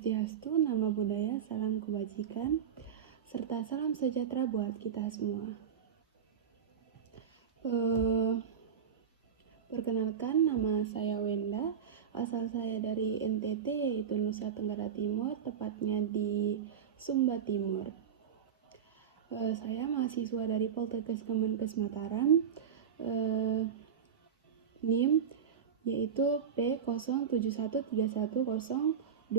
Swastiastu, nama budaya, salam kebajikan, serta salam sejahtera buat kita semua. Perkenalkan, nama saya Wenda, asal saya dari NTT, yaitu Nusa Tenggara Timur, tepatnya di Sumba Timur. Saya mahasiswa dari Poltekkes Kemenkes Mataram, NIM yaitu P071310255050.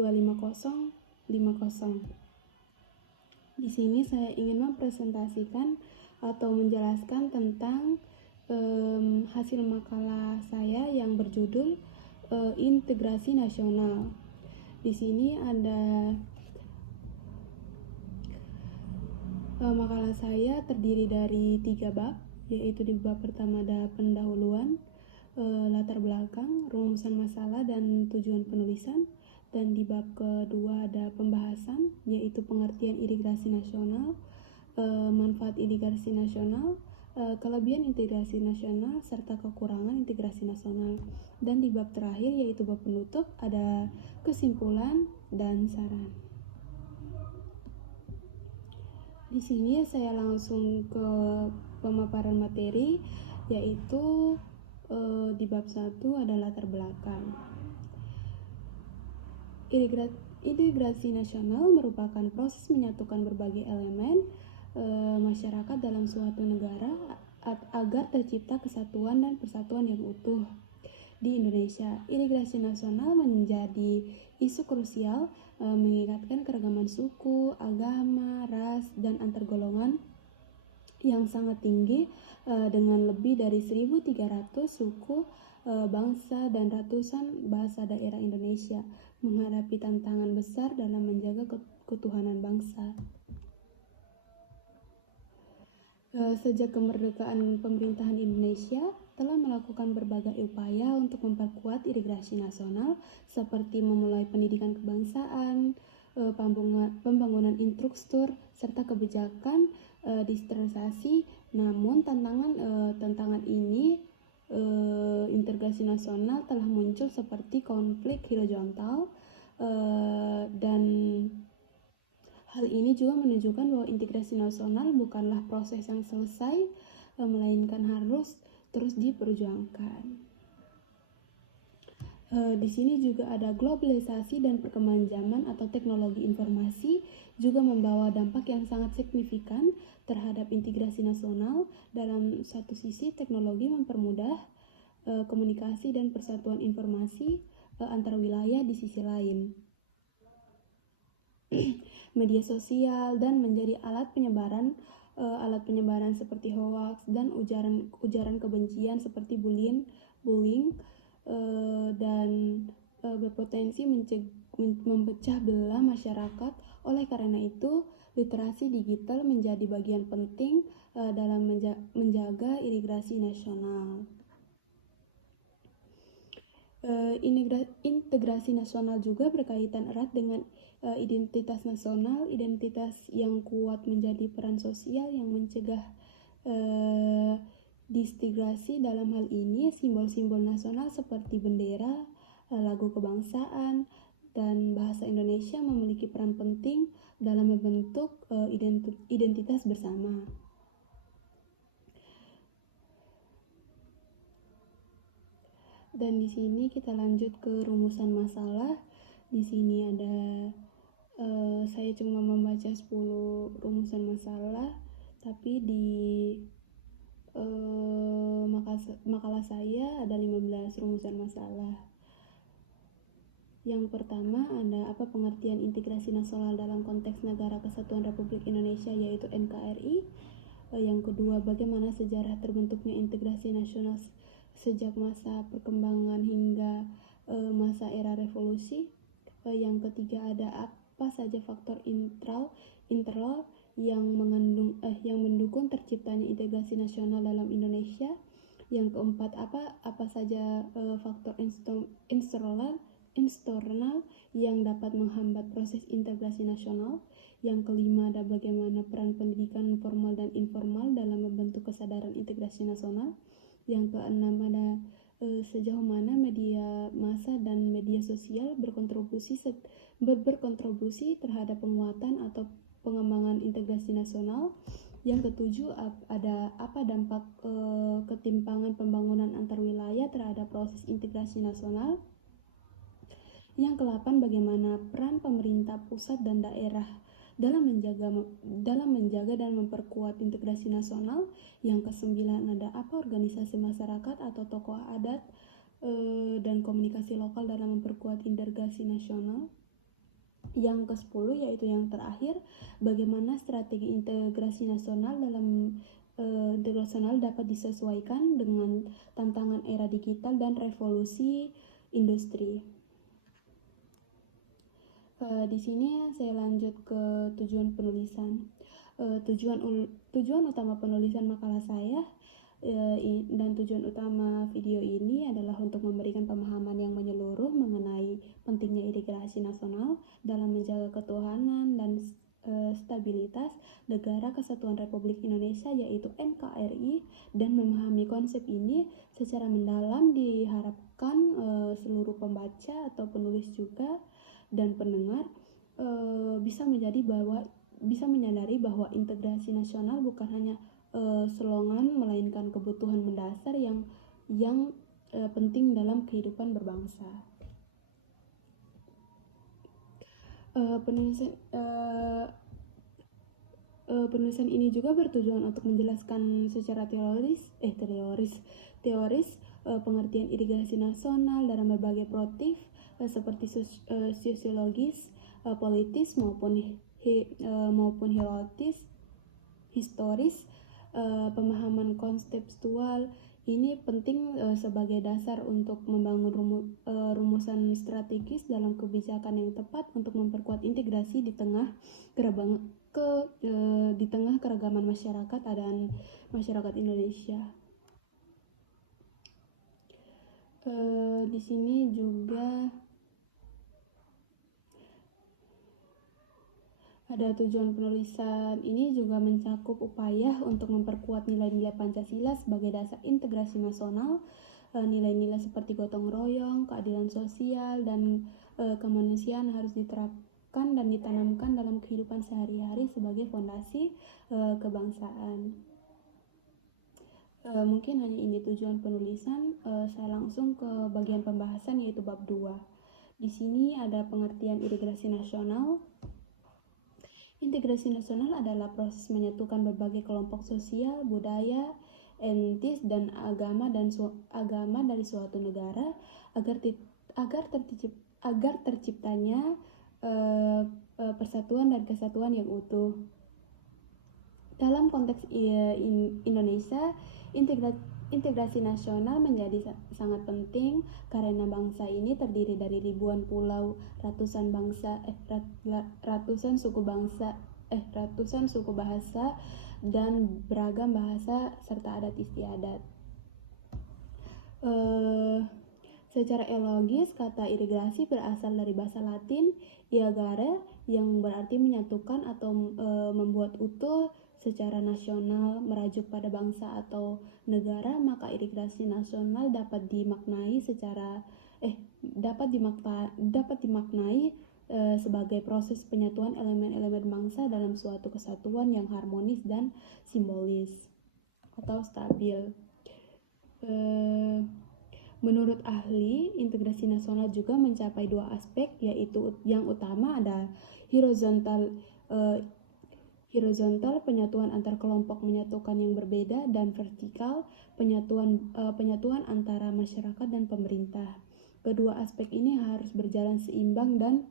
Di sini saya ingin mempresentasikan atau menjelaskan tentang hasil makalah saya yang berjudul Integrasi Nasional. Di sini ada makalah saya terdiri dari 3 bab, yaitu di bab pertama ada pendahuluan, latar belakang, rumusan masalah, dan tujuan penulisan. Dan di bab kedua ada pembahasan, yaitu pengertian integrasi nasional, manfaat integrasi nasional, kelebihan integrasi nasional, serta kekurangan integrasi nasional. Dan di bab terakhir, yaitu bab penutup, ada kesimpulan dan saran. Di sini saya langsung ke pemaparan materi, yaitu di bab 1 ada latar belakang. Integrasi nasional merupakan proses menyatukan berbagai elemen masyarakat dalam suatu negara agar tercipta kesatuan dan persatuan yang utuh. Di Indonesia, integrasi nasional menjadi isu krusial, mengingatkan keragaman suku, agama, ras, dan antar golongan yang sangat tinggi, dengan lebih dari 1.300 suku, bangsa, dan ratusan bahasa daerah Indonesia menghadapi tantangan besar dalam menjaga ketuhanan bangsa. Sejak kemerdekaan, pemerintahan Indonesia telah melakukan berbagai upaya untuk memperkuat integrasi nasional, seperti memulai pendidikan kebangsaan, pembangunan infrastruktur, serta kebijakan desentralisasi. Namun tantangan ini integrasi nasional telah muncul seperti konflik horizontal, dan hal ini juga menunjukkan bahwa integrasi nasional bukanlah proses yang selesai, melainkan harus terus diperjuangkan. Di sini juga ada globalisasi dan perkembangan zaman atau teknologi informasi juga membawa dampak yang sangat signifikan terhadap integrasi nasional. Dalam satu sisi, teknologi mempermudah komunikasi dan persatuan informasi antar wilayah. Di sisi lain, media sosial dan menjadi alat penyebaran seperti hoax dan ujaran kebencian seperti bullying, dan berpotensi memecah belah masyarakat. Oleh karena itu, literasi digital menjadi bagian penting dalam menjaga integrasi nasional. Integrasi nasional juga berkaitan erat dengan identitas nasional. Identitas yang kuat menjadi peran sosial yang mencegah disintegrasi. Dalam hal ini, simbol-simbol nasional seperti bendera, lagu kebangsaan, dan bahasa Indonesia memiliki peran penting dalam membentuk identitas bersama. Dan di sini kita lanjut ke rumusan masalah. Di sini ada saya cuma membaca 10 rumusan masalah, tapi di makalah saya ada 15 rumusan masalah. Yang pertama ada apa pengertian integrasi nasional dalam konteks Negara Kesatuan Republik Indonesia, yaitu NKRI. Yang kedua, bagaimana sejarah terbentuknya integrasi nasional sejak masa perkembangan hingga masa era revolusi. Yang ketiga, ada apa saja faktor internal yang mendukung terciptanya integrasi nasional dalam Indonesia. Yang keempat, apa saja faktor eksternal yang dapat menghambat proses integrasi nasional. Yang kelima, ada bagaimana peran pendidikan formal dan informal dalam membentuk kesadaran integrasi nasional. Yang keenam, ada sejauh mana media massa dan media sosial berkontribusi berkontribusi terhadap penguatan atau pengembangan integrasi nasional. Yang ketujuh, ada apa dampak ketimpangan pembangunan antar wilayah terhadap proses integrasi nasional. Yang ke-8, bagaimana peran pemerintah pusat dan daerah dalam menjaga dan memperkuat integrasi nasional. Yang ke-9, ada apa organisasi masyarakat atau tokoh adat dan komunikasi lokal dalam memperkuat integrasi nasional. Yang ke-10, yaitu yang terakhir, bagaimana strategi integrasi nasional dapat disesuaikan dengan tantangan era digital dan revolusi industri. Di sini saya lanjut ke tujuan penulisan. Tujuan utama penulisan makalah saya dan tujuan utama video ini adalah untuk memberikan pemahaman yang menyeluruh mengenai pentingnya integrasi nasional dalam menjaga ketuhanan dan stabilitas Negara Kesatuan Republik Indonesia, yaitu NKRI, dan memahami konsep ini secara mendalam diharapkan seluruh pembaca atau penulis juga dan pendengar bisa menyadari bahwa integrasi nasional bukan hanya slogan, melainkan kebutuhan mendasar yang penting dalam kehidupan berbangsa. Penulisan ini juga bertujuan untuk menjelaskan secara teoris pengertian integrasi nasional dalam berbagai perspektif seperti sosiologis, politis maupun historis. Pemahaman konseptual ini penting sebagai dasar untuk membangun rumusan strategis dalam kebijakan yang tepat untuk memperkuat integrasi di tengah keragaman masyarakat dan masyarakat Indonesia. Di sini juga ada tujuan penulisan ini juga mencakup upaya untuk memperkuat nilai-nilai Pancasila sebagai dasar integrasi nasional. Nilai-nilai seperti gotong royong, keadilan sosial, dan kemanusiaan harus diterapkan dan ditanamkan dalam kehidupan sehari-hari sebagai fondasi kebangsaan. Mungkin hanya ini tujuan penulisan. Saya langsung ke bagian pembahasan, yaitu bab 2. Di sini ada pengertian integrasi nasional. Integrasi nasional adalah proses menyatukan berbagai kelompok sosial, budaya, etnis, dan agama dari suatu negara agar terciptanya persatuan dan kesatuan yang utuh. Dalam konteks Indonesia, integrasi nasional menjadi sangat penting karena bangsa ini terdiri dari ribuan pulau, ratusan suku bahasa, dan beragam bahasa serta adat istiadat. Secara eologis, kata integrasi berasal dari bahasa Latin "iagare" yang berarti menyatukan atau membuat utuh secara nasional, merajuk pada bangsa atau negara. Maka integrasi nasional dapat dimaknai sebagai proses penyatuan elemen-elemen bangsa dalam suatu kesatuan yang harmonis dan simbolis atau stabil. Menurut ahli, integrasi nasional juga mencapai 2 aspek, yaitu yang utama ada horizontal, penyatuan antar kelompok menyatukan yang berbeda, dan vertikal, penyatuan antara masyarakat dan pemerintah. Kedua aspek ini harus berjalan seimbang dan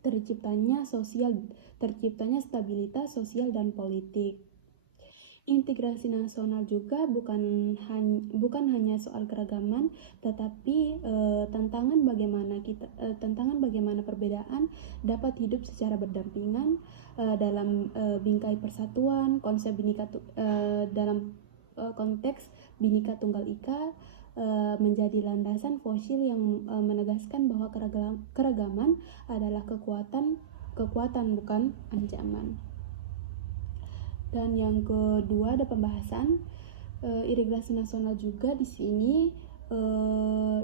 terciptanya stabilitas sosial dan politik. Integrasi nasional juga bukan hanya soal keragaman, tetapi tantangan bagaimana perbedaan dapat hidup secara berdampingan dalam bingkai persatuan. Konsep dalam konteks Bhinneka Tunggal Ika menjadi landasan fosil yang menegaskan bahwa keragaman adalah kekuatan bukan ancaman. Dan yang kedua ada pembahasan integrasi nasional juga. Di sini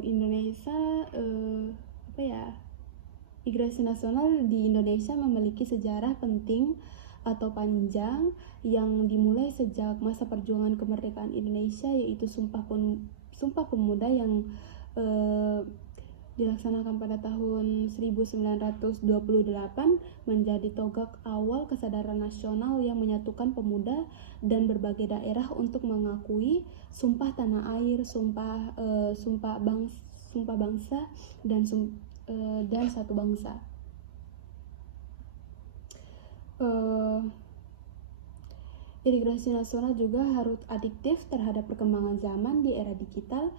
Indonesia Integrasi nasional di Indonesia memiliki sejarah penting atau panjang yang dimulai sejak masa perjuangan kemerdekaan Indonesia, yaitu Sumpah Pemuda yang dilaksanakan pada tahun 1928 menjadi tonggak awal kesadaran nasional yang menyatukan pemuda dan berbagai daerah untuk mengakui Sumpah Tanah Air, Sumpah Bangsa dan Satu Bangsa. Integrasi nasional juga harus adiktif terhadap perkembangan zaman di era digital,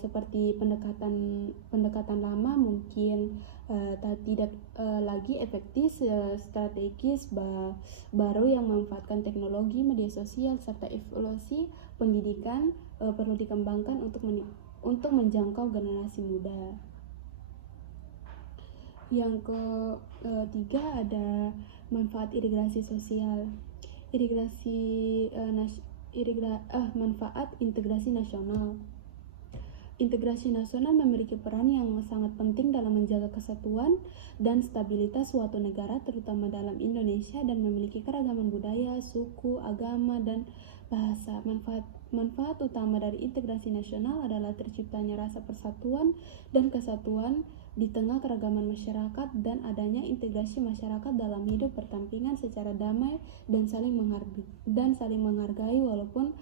seperti pendekatan lama mungkin tidak lagi efektif, strategis baru yang memanfaatkan teknologi, media sosial serta evolusi pendidikan perlu dikembangkan untuk menjangkau generasi muda. Yang ketiga ada manfaat integrasi sosial. Manfaat integrasi nasional. Integrasi nasional memiliki peran yang sangat penting dalam menjaga kesatuan dan stabilitas suatu negara, terutama dalam Indonesia, dan memiliki keragaman budaya, suku, agama, dan bahasa. Manfaat utama dari integrasi nasional adalah terciptanya rasa persatuan dan kesatuan di tengah keragaman masyarakat dan adanya integrasi masyarakat dalam hidup berdampingan secara damai dan saling menghargai walaupun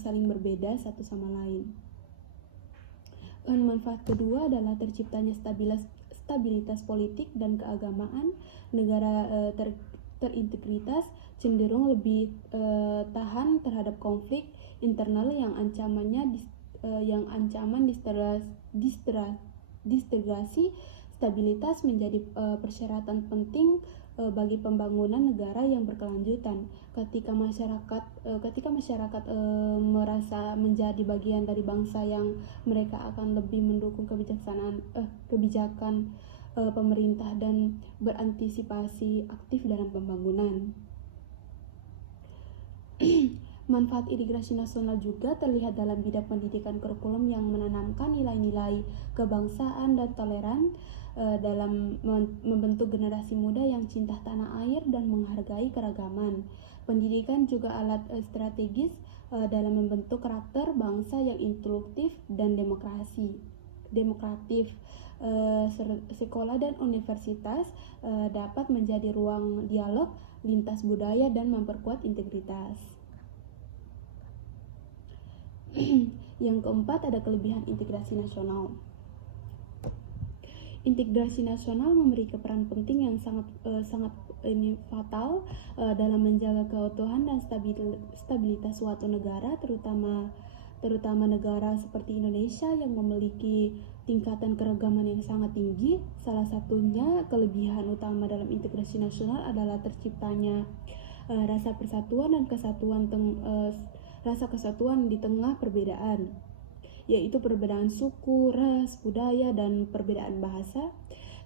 saling berbeda satu sama lain. Manfaat kedua adalah terciptanya stabilitas politik dan keagamaan. Negara terintegritas cenderung lebih tahan terhadap konflik internal yang ancaman disintegrasi. Stabilitas menjadi persyaratan penting bagi pembangunan negara yang berkelanjutan. Ketika masyarakat merasa menjadi bagian dari bangsa, yang mereka akan lebih mendukung kebijakan pemerintah dan berantisipasi aktif dalam pembangunan. Manfaat integrasi nasional juga terlihat dalam bidang pendidikan. Kurikulum yang menanamkan nilai-nilai kebangsaan dan toleran dalam membentuk generasi muda yang cinta tanah air dan menghargai keragaman. Pendidikan juga alat strategis dalam membentuk karakter bangsa yang inklusif dan demokratif. Sekolah dan universitas dapat menjadi ruang dialog lintas budaya dan memperkuat integritas. Yang keempat ada kelebihan integrasi nasional. Integrasi nasional memiliki peran penting yang sangat fatal dalam menjaga keutuhan dan stabilitas suatu negara, terutama negara seperti Indonesia yang memiliki tingkatan keragaman yang sangat tinggi. Salah satunya kelebihan utama dalam integrasi nasional adalah terciptanya rasa persatuan dan rasa kesatuan di tengah perbedaan, yaitu perbedaan suku, ras, budaya, dan perbedaan bahasa.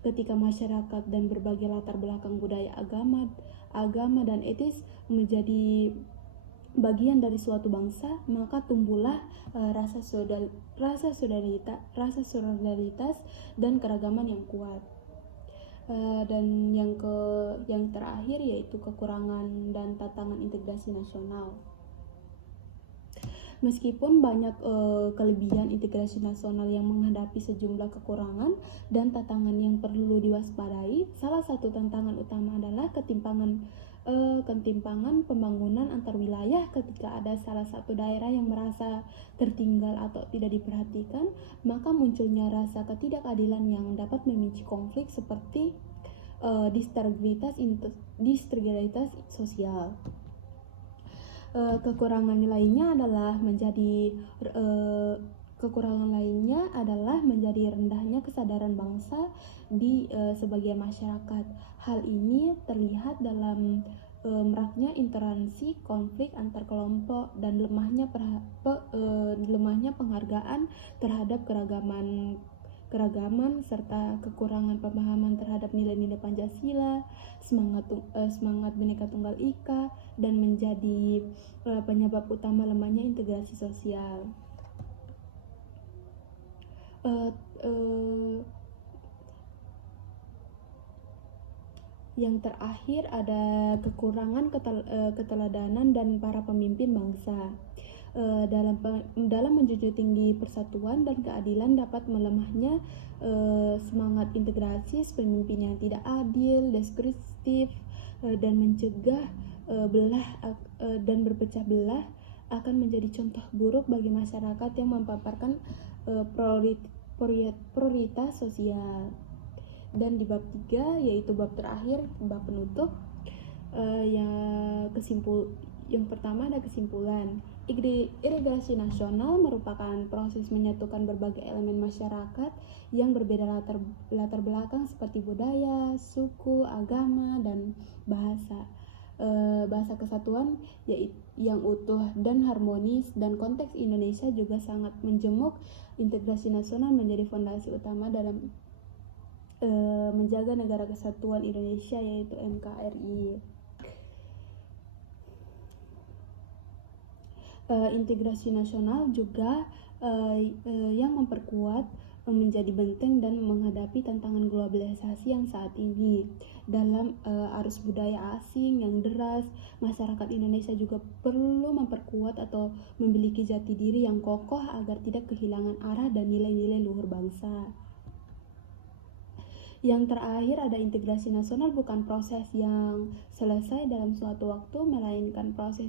Ketika masyarakat dan berbagai latar belakang budaya, agama dan etis menjadi bagian dari suatu bangsa, maka tumbuhlah rasa solidaritas dan keragaman yang kuat. Dan yang terakhir yaitu kekurangan dan tantangan integrasi nasional. Meskipun banyak kelebihan integrasi nasional yang menghadapi sejumlah kekurangan dan tantangan yang perlu diwaspadai, salah satu tantangan utama adalah ketimpangan pembangunan antar wilayah. Ketika ada salah satu daerah yang merasa tertinggal atau tidak diperhatikan, maka munculnya rasa ketidakadilan yang dapat memicu konflik seperti distrugalitas sosial. Kekurangan lainnya adalah menjadi rendahnya kesadaran bangsa di sebagian masyarakat. Hal ini terlihat dalam meraknya intoleransi, konflik antar kelompok, dan lemahnya penghargaan terhadap keragaman serta kekurangan pemahaman terhadap nilai-nilai Pancasila, semangat Bhinneka Tunggal Ika, dan menjadi penyebab utama lemahnya integrasi sosial. Yang terakhir ada kekurangan keteladanan dan para pemimpin bangsa. Dalam menjunjung tinggi persatuan dan keadilan dapat melemahnya semangat integrasi, pemimpin yang tidak adil, deskriptif, dan mencegah dan berpecah belah akan menjadi contoh buruk bagi masyarakat yang memaparkan prioritas sosial. Dan di bab 3, yaitu bab terakhir, bab penutup, yang pertama ada kesimpulan. Integrasi nasional merupakan proses menyatukan berbagai elemen masyarakat yang berbeda latar belakang seperti budaya, suku, agama, dan bahasa. Bahasa kesatuan yang utuh dan harmonis, dan konteks Indonesia juga sangat menjemuk. Integrasi nasional menjadi fondasi utama dalam menjaga negara kesatuan Indonesia, yaitu NKRI. Integrasi nasional juga yang memperkuat menjadi benteng dan menghadapi tantangan globalisasi yang saat ini. Dalam arus budaya asing yang deras, masyarakat Indonesia juga perlu memperkuat atau memiliki jati diri yang kokoh agar tidak kehilangan arah dan nilai-nilai luhur bangsa. Yang terakhir ada integrasi nasional bukan proses yang selesai dalam suatu waktu, melainkan proses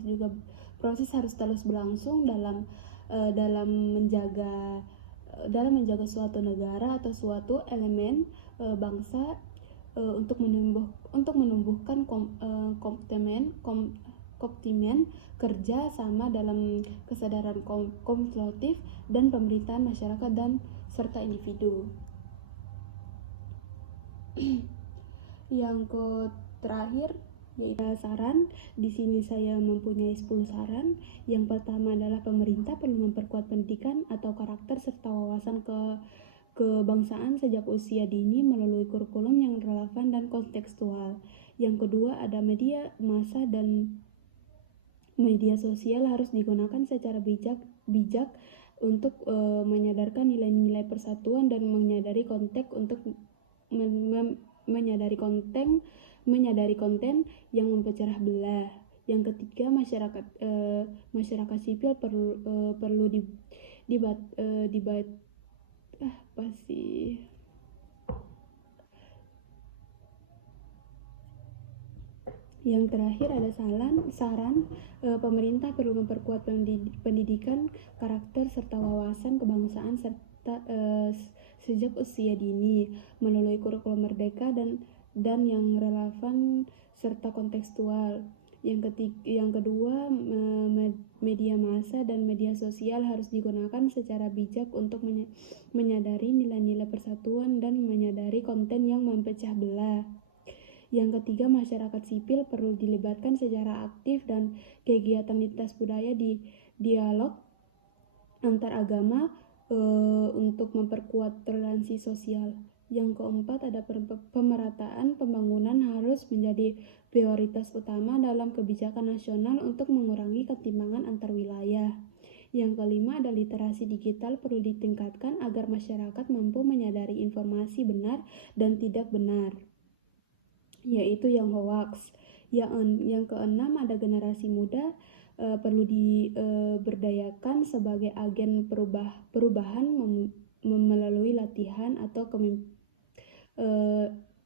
harus terus berlangsung dalam menjaga suatu negara atau suatu elemen bangsa untuk menumbuhkan komitmen kerja sama dalam kesadaran kolektif dan pemerintahan masyarakat dan serta individu. Yang terakhir yaitu saran. Di sini saya mempunyai 10 saran. Yang pertama adalah pemerintah perlu memperkuat pendidikan atau karakter serta wawasan kebangsaan sejak usia dini melalui kurikulum yang relevan dan kontekstual. Yang kedua ada media massa dan media sosial harus digunakan secara bijak untuk menyadarkan nilai-nilai persatuan dan menyadari konten yang memecah belah. Yang ketiga, masyarakat sipil perlu Yang terakhir ada saran pemerintah perlu memperkuat pendidikan karakter serta wawasan kebangsaan sejak usia dini melalui kurikulum merdeka dan yang relevan serta kontekstual. Yang kedua, media massa dan media sosial harus digunakan secara bijak untuk menyadari nilai-nilai persatuan dan menyadari konten yang memecah belah. Yang ketiga, masyarakat sipil perlu dilibatkan secara aktif dan kegiatan lintas budaya di dialog antar agama untuk memperkuat toleransi sosial. Yang keempat ada pemerataan pembangunan harus menjadi prioritas utama dalam kebijakan nasional untuk mengurangi ketimpangan antar wilayah. Yang kelima ada literasi digital perlu ditingkatkan agar masyarakat mampu menyadari informasi benar dan tidak benar, yaitu yang hoax. Yang keenam ada generasi muda perlu diberdayakan sebagai agen perubahan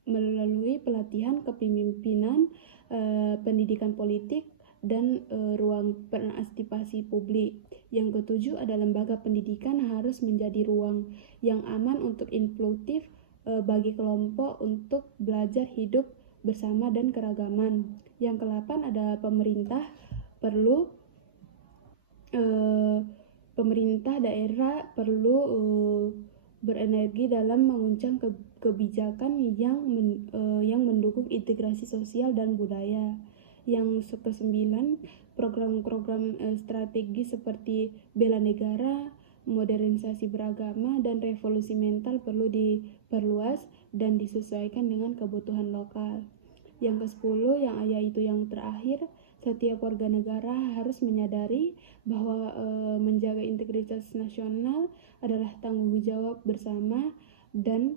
melalui pelatihan kepemimpinan, pendidikan politik, dan ruang partisipasi publik. Yang ketujuh ada lembaga pendidikan harus menjadi ruang yang aman untuk inklusif bagi kelompok untuk belajar hidup bersama dan keragaman. Yang kedelapan ada pemerintah daerah perlu berenergi dalam menguncang kebijakan yang mendukung integrasi sosial dan budaya. Yang kesembilan, program-program strategi seperti bela negara, modernisasi beragama, dan revolusi mental perlu diperluas dan disesuaikan dengan kebutuhan lokal. Yang ke-10 yaitu yang terakhir, setiap warga negara harus menyadari bahwa menjaga integritas nasional adalah tanggung jawab bersama dan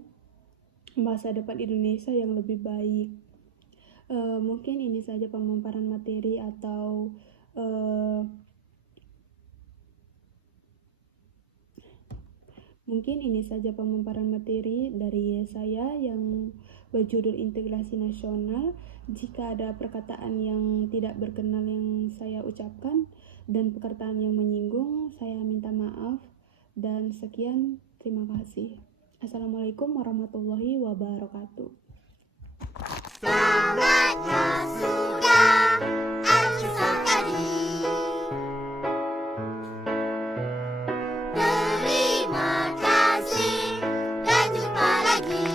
masa depan Indonesia yang lebih baik. Mungkin ini saja pemaparan materi atau dari saya yang berjudul Integrasi Nasional. Jika ada perkataan yang tidak berkenan yang saya ucapkan dan perkataan yang menyinggung, saya minta maaf. Dan sekian, terima kasih. Assalamualaikum warahmatullahi wabarakatuh. Semangatnya sudah acukan tadi. Terima kasih dan jumpa lagi.